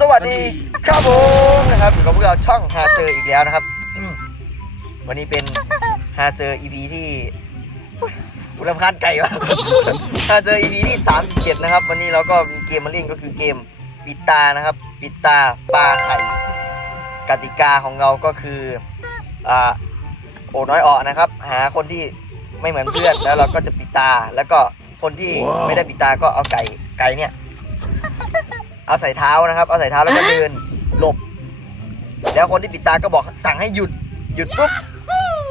สวัสดีครับผมนะครับอยู่กับพวกเราช่องฮาเซอร์อีกแล้วนะครับ วันนี้เป็นฮาเซอร์ EP ที่อุรำคาญไก่วะฮาเซอร์ EP ที่ 37 นะครับ วันนี้เราก็มีเกมมาเล่นก็คือเกมปิดตานะครับ ปิดตาปลาไข่ กติกาของเราก็คืออ่าโอน้อยออกนะครับ หาคนที่ไม่เหมือนเพื่อนแล้วเราก็จะปิดตาแล้วก็คนที่ไม่ได้ปิดตาก็เอาไก่ไก่เนี่ย เอาใส่เท้านะครับ เอาใส่เท้าแล้วก็เดินหลบ แล้วคนที่ปิดตาก็บอกสั่งให้หยุดหยุดปุ๊บ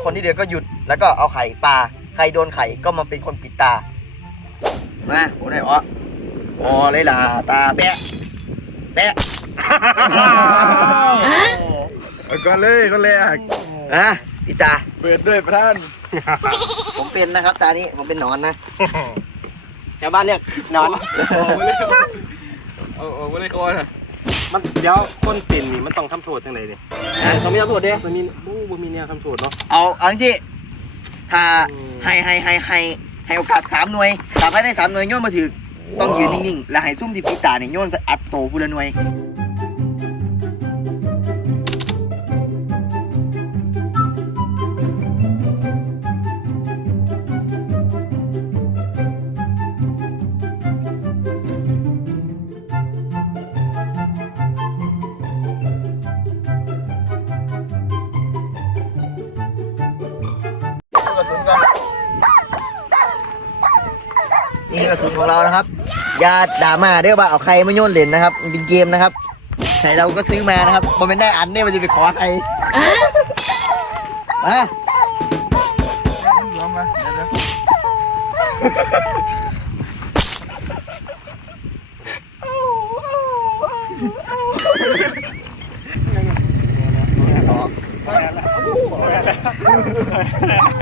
คนที่เดินก็หยุดแล้วก็เอาไข่ปลาใครโดนไข่ก็มาเป็นคนปิดตามาโอ้ยอ๋ออ๋อเลยล่ะตาแปะแปะก็เลยก็เลยอะอะปิดตา เปิดด้วยประธานผมเป็นนะครับ ตานี้ผมเป็นหนอนนะชาวบ้านเรียกนอน โอ้โหไม่ได้คอนะมันเดี๋ยวคนเป็นนี่มันต้องทำโทษจังไดเนี่ยเขาไม่ทำโทษเด้มันมีบู้บ่มีเนี่ยทำโทษเนาะ เอาเอาจริงๆถ้าให้ให้ให้ให้ให้โอกาสสามหน่วยถ้าภายในสามหน่วยโยนมาถือต้องยืนนิ่งๆ และให้ซุ่มที่ปิตาเนี่ยโยนจะอัดโตผู้ละหน่วย อย่าด่ามาเด้อว่าเอาใครมาโยนเหรียญนะครับมันเป็นเกมนะครับใครเราก็ซื้อมานะครับมันเป็นได้อันเนี่ยมันจะไปขอใครมายอมมาเดี๋ยวเดี๋ยว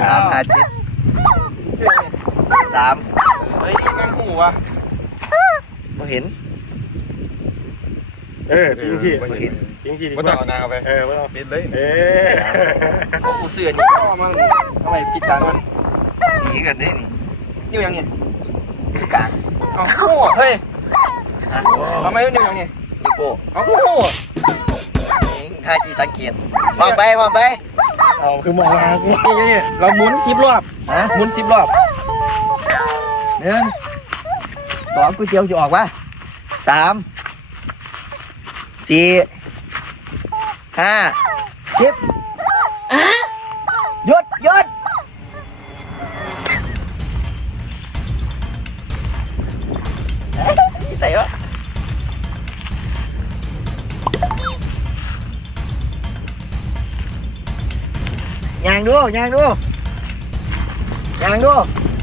สามห้าเจ็ดสามเฮ้ยแกงหูวะ เราเห็น เออจริงสิเราเห็นจริงสิดีกไม่ต้องว่าเอานางเอาไป เออไม่ต้องปิดเลยเออกูเสือนี่ก็มั่งทำไมปิดตามันดีกันได้นี่นิ้วยังเนี่ยกลางเอาโอ้เฮ้ยฮะทำไมนิ้วยังเนี่ยนิโก้เอาโอ้ท่าจีสังเกตวางไปวางไปเอาคือมองมากูนี่นี่เราหมุนสิบรอบฮะหมุนสิบรอบหนึ่งสองก๋วยเตี๋ยวจะออกวะ สามสี่ห้าสิบหยุดหยุดเอ๊ะใส่วะยางดูยางดูยางดูดิ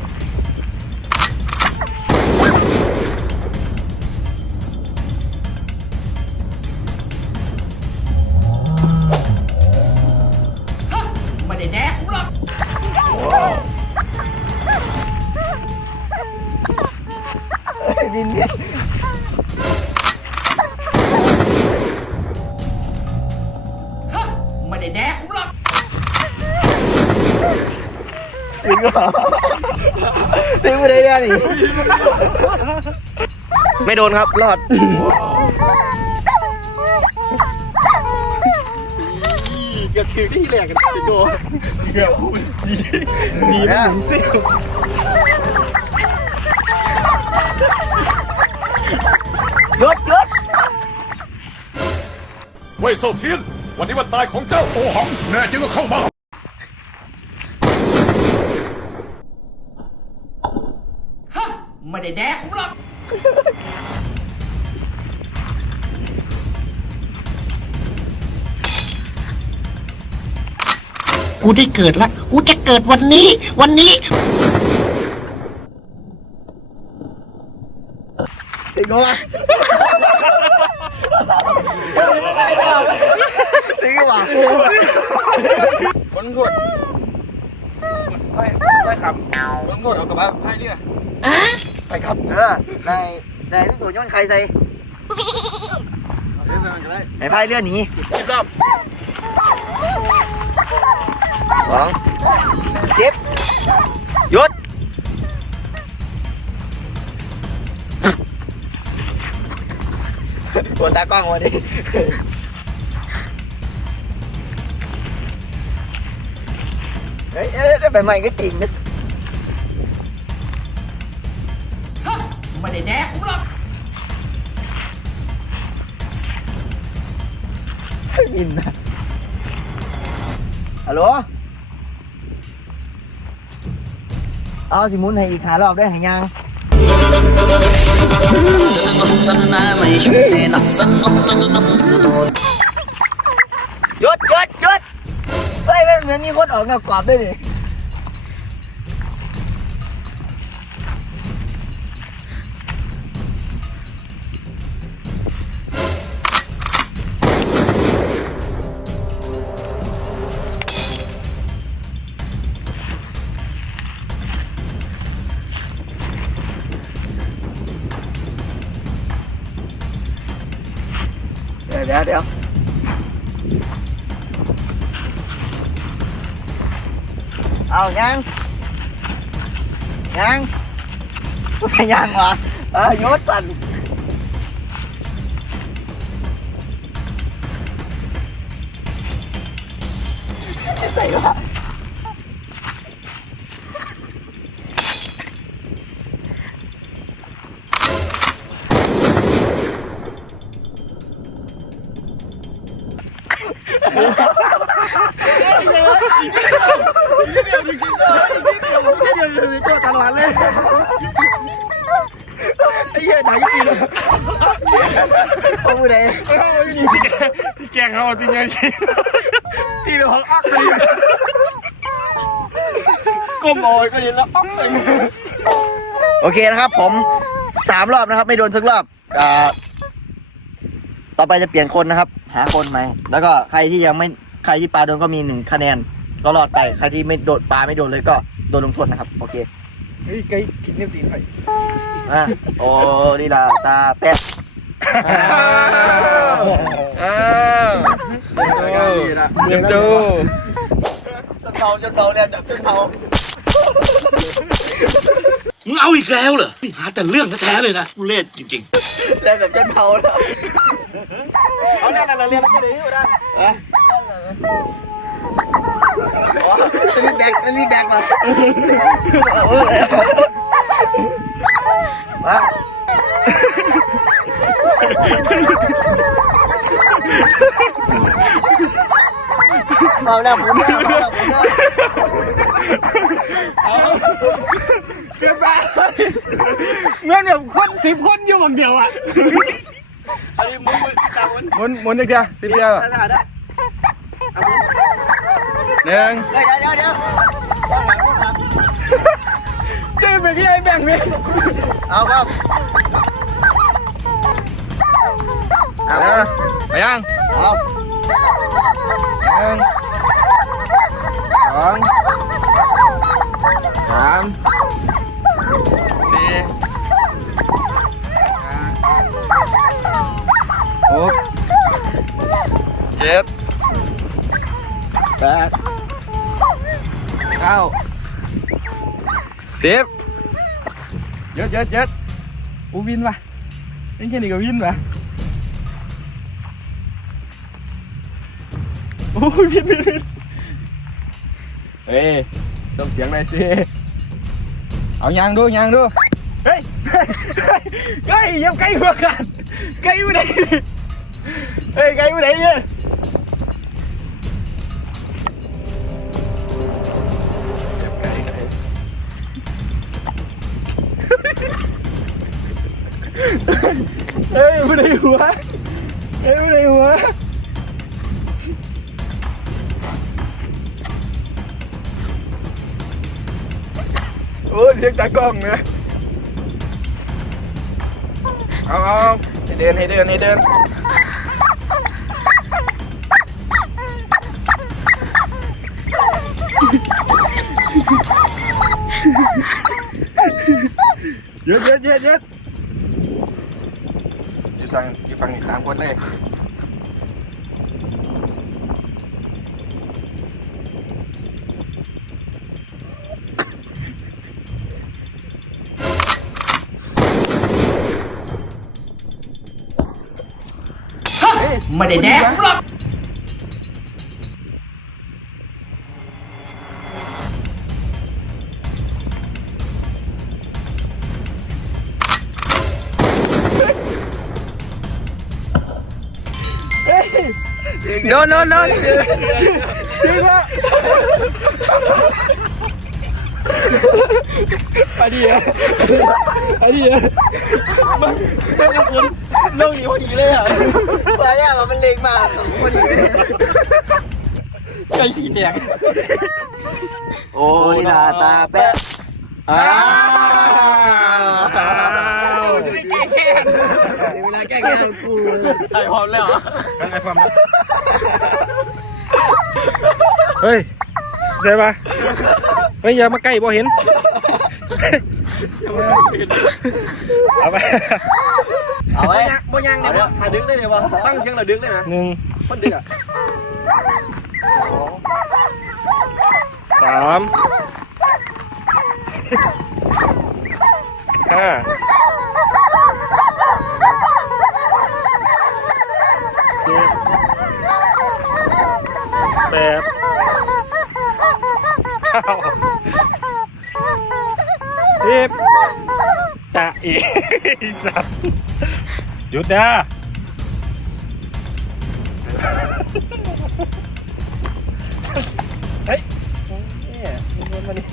จริงไม่ได้แดกนี่ไม่โดนครับรอด เกือบถือที่แหลกกันสิโกดีนะหยุดหยุดเว่ยเซาเทียน วันนี้วันตายของเจ้าโอหัง แน่จริงก็เข้ามา กูได้เกิดละ กูจะเกิดวันนี้ วันนี้จริงเอจริงเหรอคนกดไล่ไล่ขับคนกดเอากระบะให้เนี่ยไปครับเออในในทุกตัวโย้อนใครใส่เอาเรื่องนั้นก็ได้ไอ้พายเรือหนีสิบรอบสองสิบหยุดปวดตากล้องวันนี้เฮ้ยเอ้ยได้ไปใหม่ก็จริงนะ ได้แดกกูหรอกมินนะฮัลโหล เอาสิมุนให้อีกหารอบได้หรือยัง หยุดหยุดหยุดเฮ้ยมันเหมือนมีคนออกแนวกรอบด้วยดิ เอายังยังไม่ยังเหรอเออหยุดสั่นใส่ว่า ไอ้เหี้ยหนังจริงโอ้โห เลยแกงเขาจริงไงที่เราอักเลยก้มโอยก็ดีแล้วอักเลยโอเคนะครับ ผมสามรอบนะครับ ไม่โดนสักรอบอ่าต่อไปจะเปลี่ยนคนนะครับ หาคนใหม่แล้วก็ใครที่ยังไม่ใครที่ปลาโดนก็มีหนึ่งคะแนน ก็รอดไปใครที่ไม่โดนปลาไม่โดนเลยก็โดนลงโทษนะครับ โอเคเฮ้ยไก่กินเนื้อตีนไปอะโอ้ดีลาตาแป๊ะ อ้าวเดี๋ยวจูจนเทาจนเทาเรียนแบบจนเทามึงเอาอีกแล้วเหรอหาแต่เรื่องแท้ๆเลยนะเล่นจริงเรียนแบบจนเทาแล้วเอาเนี่ยนั่นเรียนที่ไหนอยู่นั่นรีบแบกรีบแบกมา เอาแล้วผมเอาแล้วผมเอาเงื่อนแบบคนสิบคนอยู่คนเดียวอะหมุนหมุนอีกเดียวสิบเดียวหนึ่งเดี๋ยวเดี๋ยวเดี๋ยวเจ๊เป็นที่ไอ้แบ่งเนี่ยเอาครับ เอาไปยังเอาหนึ่งสองสามสี่ห้าหกเโอ้ยวินวินวินเฮ้ยส่งเสียงหน่อยสิเอายางดูยางดูเฮ้ยเฮ้ยอยังไกลกว่ากันไกลอยู่ไหนเฮ้ยไกลอยู่ไหนเนี่ยเฮ้ยไม่ได้หัวเฮ้ยไม่ได้หัว โอ้ยเรียกตากล้องนะ เอาเอาให้เดินให้เดินให้เดิน เยอะเยอะเยอะเยอะอยู่สั่งอยู่ฝั่งอีกสามคนเลย ไม่ได้แดกหรอกโด นโดนโดนอันนี้อะอันนี้อะมันเป็นคนลงอยู่พอดีเลยอะไปอะมันเล็งมาคนนี้ไก่ขี้แดงโอ้ลีลาตาแปะอ้าวเวลาแก้แก้กูไอ้พร้อมแล้วไอ้พร้อมแล้วเฮ้ยใช่ปะเฮ้ยอย่ามาใกล้บ่เห็นเอาไป เอาไว้บ่ยังเลยหาดึกได้เลยวะตั้งเสียงเราดึกเลยนะหนึ่งคนดึกอะสามห้าเจ็ดแปดเก้าสิบจะอีกสัตว์ หยุดนะเฮ้ยเนี่ยมันมานี่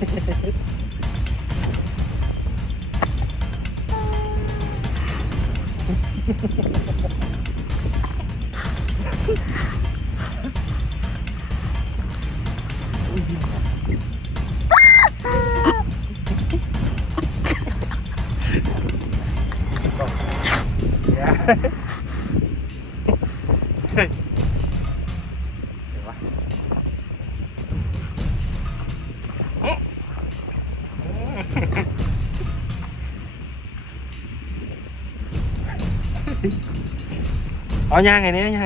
เอาย่างไงเนี่ยย่า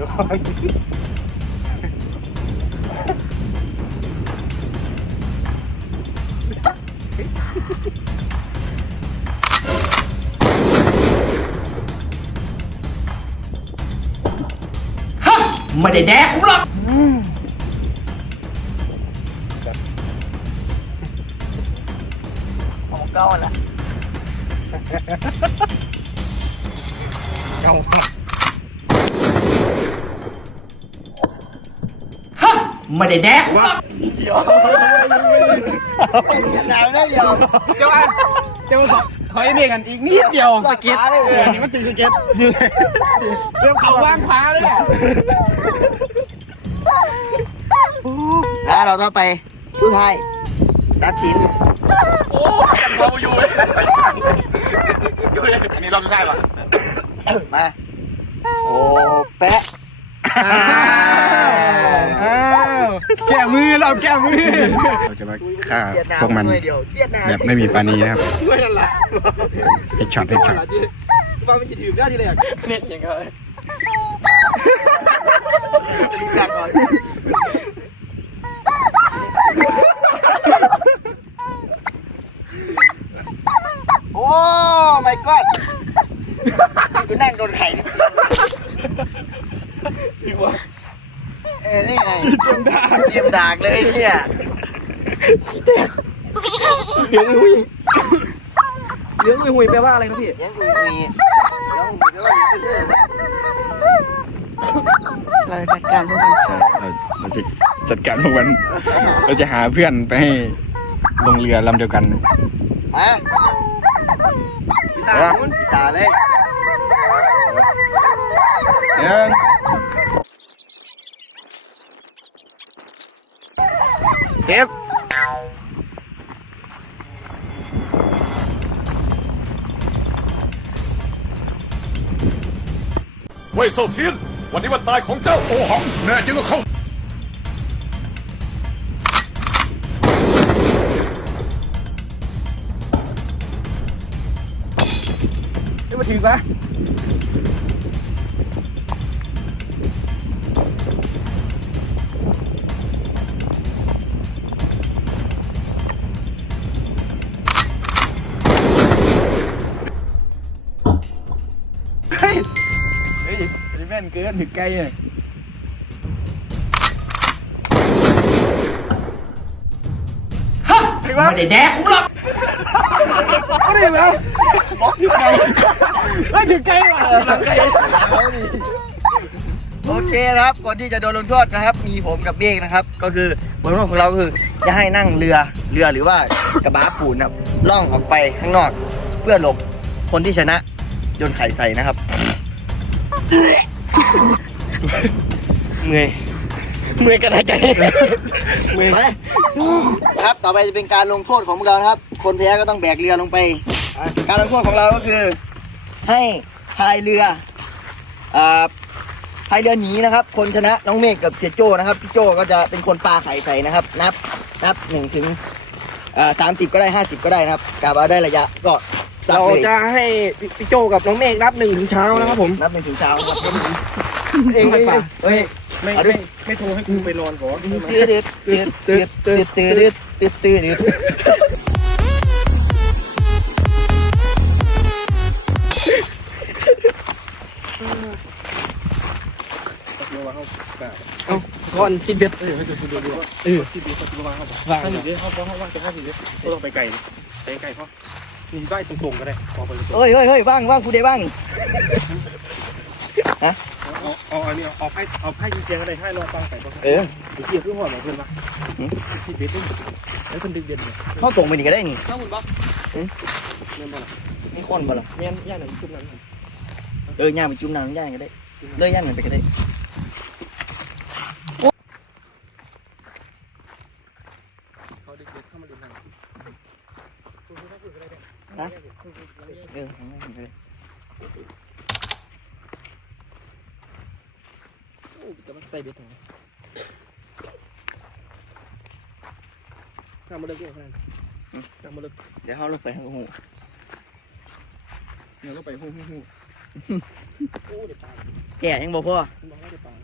เดี๋ยวไม่ได้แดกหรอก ของเก่าละ เอาครับ ไม่ได้แดกหรอกหนาวได้ยอมเดี๋ยวอันเดี๋ยวถอยเบรกกันอีกนิดเดียวสเก็ตเออนี่มันถึงสเก็ตเดี๋ยวเขาว่างพาเลยเนี่ยแล้วเราต้องไปผู้ไทยตัดสินเราอยู่เลยอันนี้เราจะได้ปะมาโอ้แปะ อ้าวแก้มือเราแก้มือ เราจะมาฆ่าเจียดหนาพวกมันหน่วยเดียวเจียดหนาแบบไม่มีปานีนะครับช่วยนั่นละเฮดช็อตเฮดช็อตฟังมันจะถือได้ทีเลยเน็ตอย่างเงี้ยจะรีบกลับก่อนโอ้ my god กูนั่งโดนไข่ เนี่ยเอ้ยนี่ไงเตรียมดากเลยเนี่ยเลี้ยงหุยเลี้ยงหุยแปลว่าอะไรครับพี่เลี้ยังอุยอุยเลี้ยังอุยแล้วก็เลี้ยังอุยเราจัดการพวกมันเราจะจัดการพวกมัน เราจะหาเพื่อนไปให้ลงเรือลำเดียวกันมาตามันตาเลยหนึ่ง เซฟเว่ยเซาเทียน วันนี้วันตายของเจ้าโอหัง แน่จริงก็เข้านี่มาถึงปะ กินถึงไกลเลยไม่ได้แดกกูหรอกไม่ได้แล้วถึงไกลไม่ถึงไกลว่ะถึงไกลโอเคนะครับ ก่อนที่จะโดนลงโทษนะครับ มีผมกับเบกนะครับ ก็คือบทลงโทษของเราก็คือจะให้นั่งเรือเรือหรือว่ากระบะปูนนะครับล่องออกไปข้างนอก เพื่อหลบคนที่ชนะโยนไข่ใส่นะครับ เมื่อยเมื่อยกันหายใจเมื่อยครับ ต่อไปจะเป็นการลงโทษของพวกเรานะครับ คนแพ้ก็ต้องแบกเรือลงไป การลงโทษของเราก็คือ ให้พายเรืออ่าพายเรือหนีนะครับ คนชนะน้องเมฆกับเสียโจนะครับ พี่โจก็จะเป็นคนปาไข่ใส่นะครับ นับ นับหนึ่งถึงสามสิบก็ได้ห้าสิบก็ได้นะครับกาบเอาได้ระยะก็ ซัดเราเลยจะให้พี่โจกับน้องเมฆนับหนึ่งถึงเช้านะครับผม นับหนึ่งถึงเช้าครับเอ้ยเอ้ยเอ้ย ไม่เอาดิไม่ไม่โทรให้กูไปนอนก่อนตื้อดืดตื้อตื้อตื้อตื้อดืดตื้อตื้อดืดก่อนสิบเอ็ดเออจะสิบเอ็ดเออสิบเอ็ดสิบเอ็ดวางเข้าไปวางสิบเอ็ดเขาเขาเขาวางจะห้าสิบเอ็ดไม่ต้องไปไกลไปไกลเขา นี่ได้ตรงๆก็ได้พอไปตรงเฮ้ยเฮ้ยเฮ้ยว่างว่างกูได้ว่างนี่เอาเอาอันนี้เอาไพ่เอาไพ่ยิงเจียงก็ได้ให้รอฟังไปป่ะเออไอ้เจี๊ยบเพื่อนหัวเพื่อนปะสิบเอ็ดไอ้คนดึกเด่นเนี่ยเข้าตรงไปนี่ก็ได้นี่ข้าวมุนปะเมียนบ่ล่ะมีคนบ่ล่ะเมียนย่าหนังจุ่มนั้นเออย่างไปจุ่มน้ำย่างก็ได้เลื่อยย่างมันไปก็ได้ เขาดึกเด็ดเข้ามาดูหนัง ฮะเออข้างล่างก็ได้ จะมาใส่เบ็ดตรงนี้ น้ำมาเลิกเรื่องขนาดน้ำมาเลิกเดี๋ยวเขาลงไปข้างหูเดี๋ยวก็ไปฮู้ฮู้ฮู้โอ้เดี๋ยวตายแก่ยังบ่พอคุณบอกว่าเดี๋ยวตาย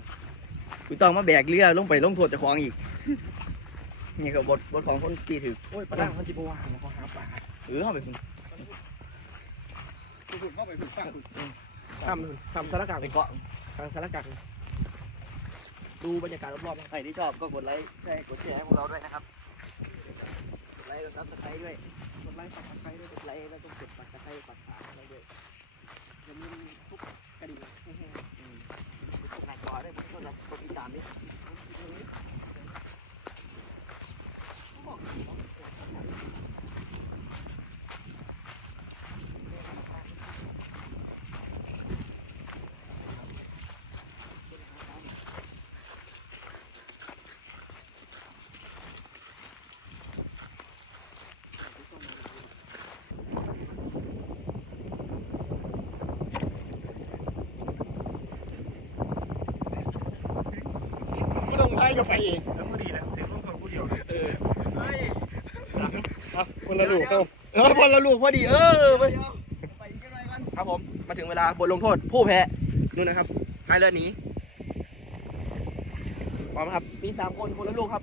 กูต้องมาแบกเรือลงไปลงโทษเจ้าของอีก นี่ก็บทบทของคนตีถือโอ้ยปลาด่างมันจิบวางแล้วก็หาปลาเออเข้าไปพุ่นฝึกเข้าไปฝึกฟังฝึกทำทำสารกากไปเกาะทางสารกากดูบรรยากาศรอบๆใครที่ชอบก็กดไลค์แชร์กดแชร์ให้พวกเราด้วยนะครับกด ไลค์กดซับสไครต์ด้วย กดไลค์กดซับสไครต์ด้วยกดไลค์แล้วก็กดไปกขาอะไรด้วย อย่าลืมทุกกระดิ่ง กดหน้าจอด้วยกดกดติดตามด้วย ไม่ต้องไล่ก็ไปเองแล้วพอดีนะถึงต้องคนผู้เดียวเออเอาคนละลูกเข้าเออพอเราลูกพอดีเออไปครับผมมาถึงเวลาบทลงโทษผู้แพ้นู่นนะครับพายเรือหนีพร้อมครับมีสามคนคนละลูกครับ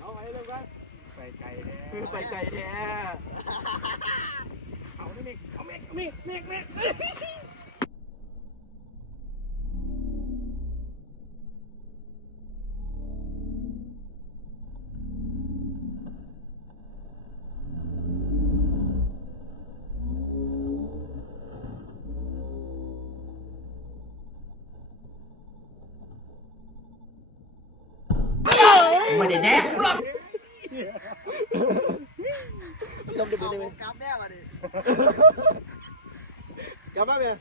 เอาไปเลยกันไปไกลแน่ไปไกลแท้เอา เมฆเอาเมฆเมฆเมฆเมฆไม่ได้แดกกูหรอกลมเดือดเลยไหมกลับแน่มาดิ กลับมาเมีย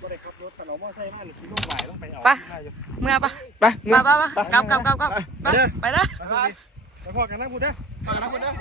ก็ได้ขับรถแต่เราไม่ใช่บ้านขี่ลูกไหวต้องไปเอาไปได้อยู่เมื่อปะไปไปไปไปกลับกลับกลับกลับไปไปนะไปพ่อกันนะพูดนะไปนะคุณนะ